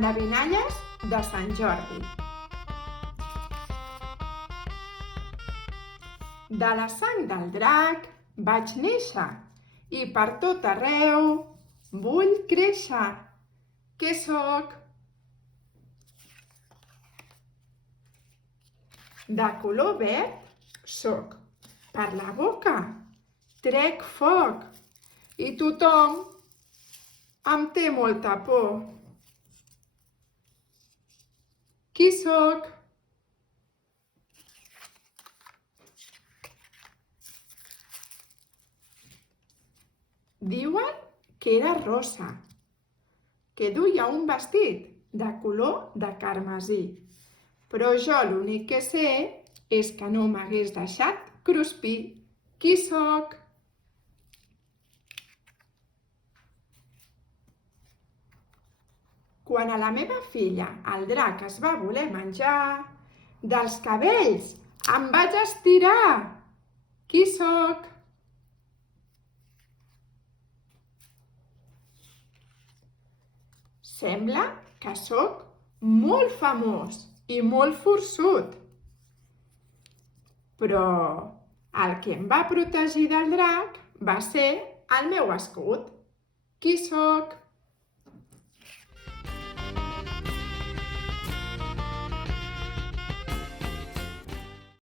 Endevinalles de Sant Jordi. De la sang del drac vaig néixer i per tot arreu vull créixer. Què sóc? De color verd sóc. Per la boca trec foc i tothom em té molta por. Qui sóc? Diuen que era rosa, que duia un vestit de color de carmesí, però jo l'únic que sé és que no m'hagués deixat cruspir. Qui sóc? Quan a la meva filla el drac es va voler menjar, dels cabells em vaig estirar. Qui sóc? Sembla que sóc molt famós i molt forçut. Però el que em va protegir del drac va ser el meu escut. Qui sóc?